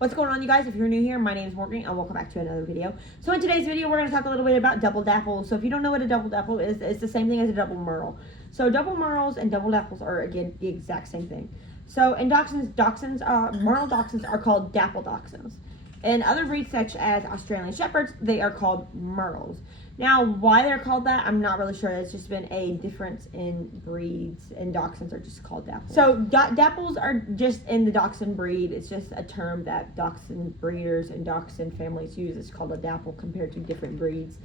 What's going on, you guys? If you're new here, my name is Morgan and welcome back to another video. So in today's video, we're going to talk a little bit about double dapples. So if you don't know what a double dapple is, it's the same thing as a double merle. So double merles and double dapples are, again, the exact same thing. So in merle dachshunds are called dapple dachshunds. In other breeds such as Australian shepherds, they are called merles. Now, why they're called that, I'm not really sure. It's just been a difference in breeds, and dachshunds are just called dapples. So dapples are just in the dachshund breed. It's just a term that dachshund breeders and dachshund families use. It's called a dapple compared to different breeds.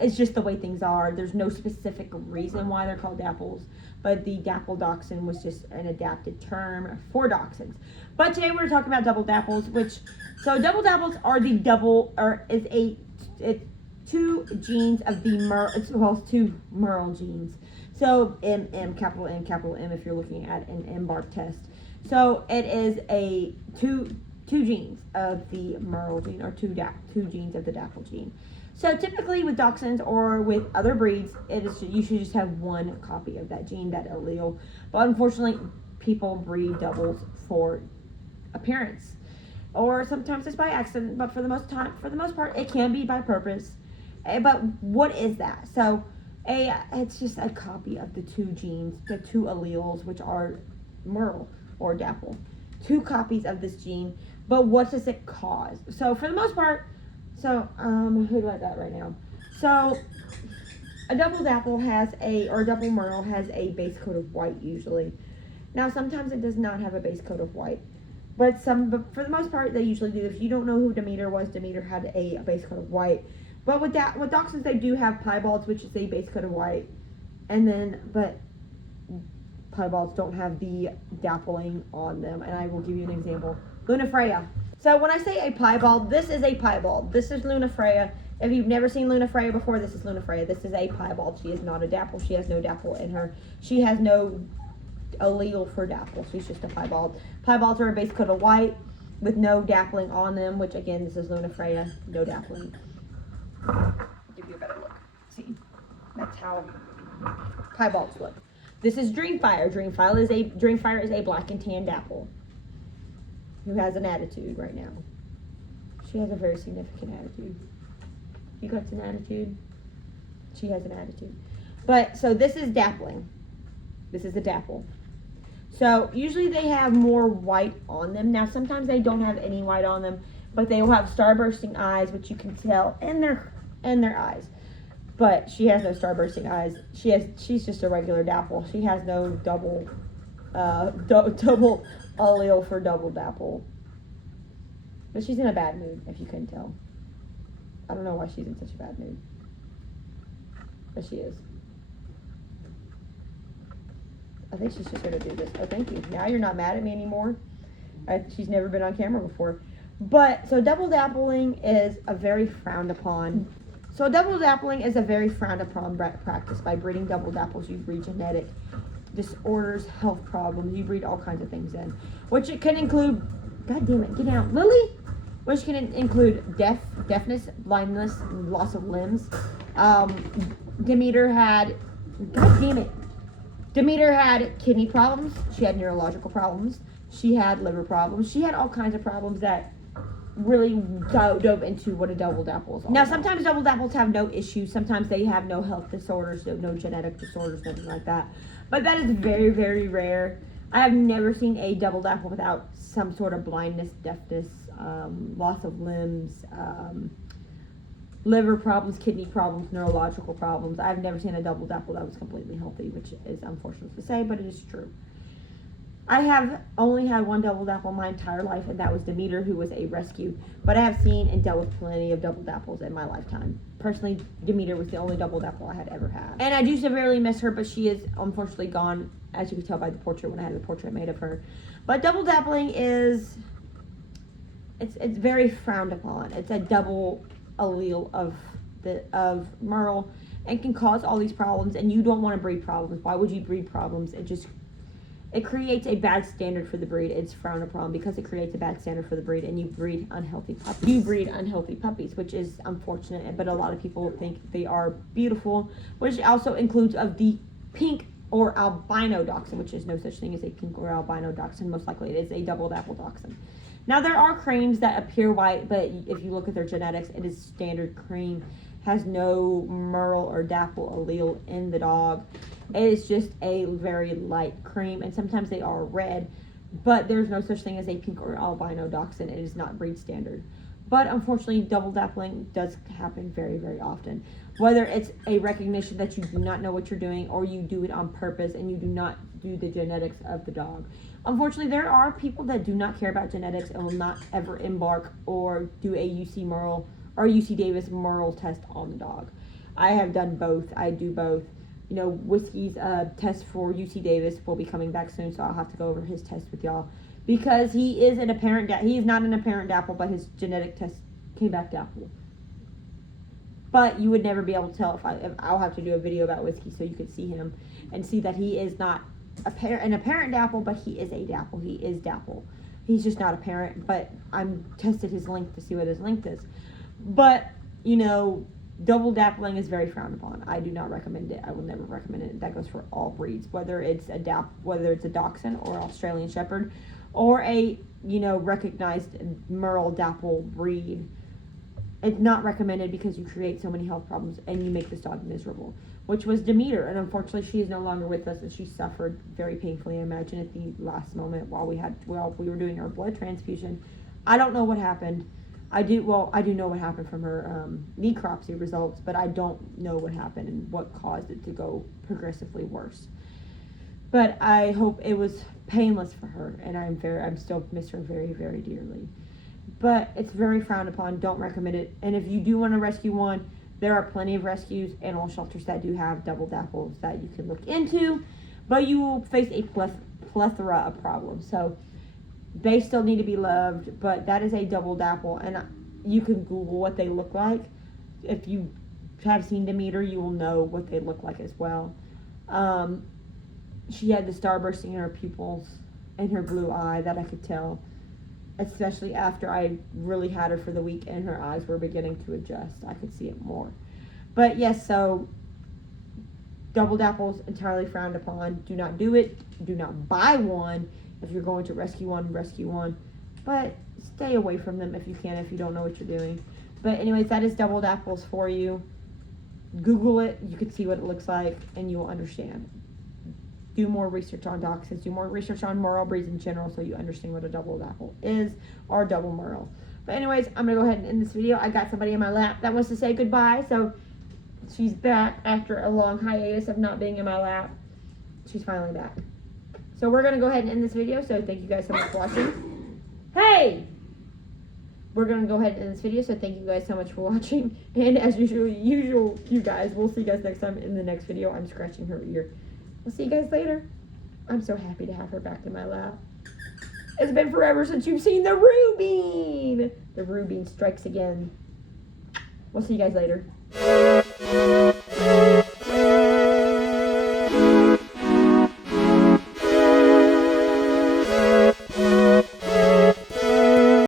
It's just the way things are. There's no specific reason why they're called dapples, but the dapple dachshund was just an adapted term for dachshunds. But today we're talking about double dapples, double dapples are two genes of the two merle genes. So capital M if you're looking at an embark test. So it is two genes of the merle gene, or two genes of the dapple gene. So typically with dachshunds or with other breeds, you should just have one copy of that gene, that allele. But unfortunately, people breed doubles for appearance, or sometimes it's by accident. But for the most part, it can be by purpose. But what is that? So it's just a copy of the two genes, the two alleles, which are merle or dapple. Two copies of this gene. But what does it cause? So for the most part, who do I got right now? So a double dapple or a double merle has a base coat of white usually. Now sometimes it does not have a base coat of white, but for the most part they usually do. If you don't know who Demeter was, Demeter had a base coat of white. But with dachshunds, they do have piebalds, which is a base coat of white, but piebalds don't have the dappling on them. And I will give you an example: Luna Freya. So when I say a piebald, this is a piebald. This is Luna Freya. If you've never seen Luna Freya before, this is Luna Freya. This is a piebald. She is not a dapple. She has no dapple in her. She has no allele for dapple. She's just a piebald. Piebalds are a base coat of white with no dappling on them, which again, this is Luna Freya, no dappling. Give you a better look. See, that's how piebalds look. This is Dreamfire. Dreamfire is a black and tan dapple who has an attitude right now. She has a very significant attitude. You got an attitude? She has an attitude. But so this is dappling. This is the dapple. So usually they have more white on them. Now sometimes they don't have any white on them, but they will have starbursting eyes, which you can tell in their eyes. But she has no starbursting eyes. She's just a regular dapple. She has no double allele for double dapple. But she's in a bad mood, if you couldn't tell. I don't know why she's in such a bad mood, but she is. I think she's just gonna do this. Oh, thank you. Now you're not mad at me anymore. She's never been on camera before. But so double dappling is a very frowned upon. So double dappling is a very frowned upon practice. By breeding double dapples, you breed genetic disorders, health problems. You breed all kinds of things in, which it can include. God damn it, get out, Lily. Which can include deafness, blindness, loss of limbs. Demeter had. God damn it. Demeter had kidney problems. She had neurological problems. She had liver problems. She had all kinds of problems that really dove into what a double dapple is all about. Sometimes double dapples have no issues. Sometimes they have no health disorders, no genetic disorders, nothing like that. But that is very, very rare. I have never seen a double dapple without some sort of blindness, deafness, loss of limbs, liver problems, kidney problems, neurological problems. I've never seen a double dapple that was completely healthy, which is unfortunate to say, but it is true. I have only had one double dapple my entire life, and that was Demeter, who was a rescue. But I have seen and dealt with plenty of double dapples in my lifetime. Personally, Demeter was the only double dapple I had ever had. And I do severely miss her, but she is unfortunately gone, as you can tell by the portrait when I had the portrait made of her. But double dappling is, it's very frowned upon. It's a double allele of merle, and can cause all these problems, and you don't want to breed problems. Why would you breed problems? It creates a bad standard for the breed. It's frowned upon because it creates a bad standard for the breed, and you breed unhealthy puppies. You breed unhealthy puppies, which is unfortunate, but a lot of people think they are beautiful, which also includes of the pink or albino dachshund, which is no such thing as a pink or albino dachshund. Most likely it is a double dapple dachshund. Now, there are creams that appear white, but if you look at their genetics, it is standard cream. Has no Merle or Dapple allele in the dog. It is just a very light cream, and sometimes they are red, but there's no such thing as a pink or albino dachshund. It is not breed standard. But unfortunately, double dappling does happen very, very often. Whether it's a recognition that you do not know what you're doing, or you do it on purpose and you do not do the genetics of the dog. Unfortunately, there are people that do not care about genetics and will not ever embark or do a UC Merle or UC Davis Merle test on the dog. I have done both. I do both. You know, Whiskey's test for UC Davis will be coming back soon, so I'll have to go over his test with y'all. Because he is an apparent, he is not an apparent Dapple, but his genetic test came back Dapple. But you would never be able to tell if I'll have to do a video about Whiskey so you could see him and see that he is not an apparent Dapple, but he is a Dapple. He is Dapple. He's just not apparent, but I'm tested his length to see what his length is. But, you know, double dappling is very frowned upon. I do not recommend it. I will never recommend it. That goes for all breeds, whether it's a Dachshund or Australian Shepherd, or a, you know, recognized Merle Dapple breed. It's not recommended because you create so many health problems and you make this dog miserable, which was Demeter. And unfortunately, she is no longer with us, and she suffered very painfully. I imagine at the last moment while we were doing our blood transfusion. I don't know what happened. I do know what happened from her necropsy results, but I don't know what happened and what caused it to go progressively worse. But I hope it was painless for her, and I'm still miss her very, very dearly. But it's very frowned upon. Don't recommend it. And if you do want to rescue one, there are plenty of rescues, animal shelters that do have double dapples that you can look into, but you will face a plethora of problems. So they still need to be loved, but that is a double dapple, and you can Google what they look like. If you have seen Demeter, you will know what they look like as well. She had the starbursting in her pupils and her blue eye that I could tell, especially after I really had her for the week and her eyes were beginning to adjust. I could see it more. But yes, so double dapples entirely frowned upon. Do not do it. Do not buy one. If you're going to rescue one. But stay away from them if you can, if you don't know what you're doing. But anyways, that is double dapples for you. Google it. You can see what it looks like, and you will understand. Do more research on dachshunds. Do more research on Merle breeds in general so you understand what a double dapple is, or a double Merle. But anyways, I'm going to go ahead and end this video. I got somebody in my lap that wants to say goodbye. So she's back after a long hiatus of not being in my lap. She's finally back. So we're going to go ahead and end this video. So thank you guys so much for watching. Hey! We're going to go ahead and end this video. So thank you guys so much for watching. And as usual, you guys, we'll see you guys next time in the next video. I'm scratching her ear. We'll see you guys later. I'm so happy to have her back in my lap. It's been forever since you've seen the Rubine. The Rubine strikes again. We'll see you guys later.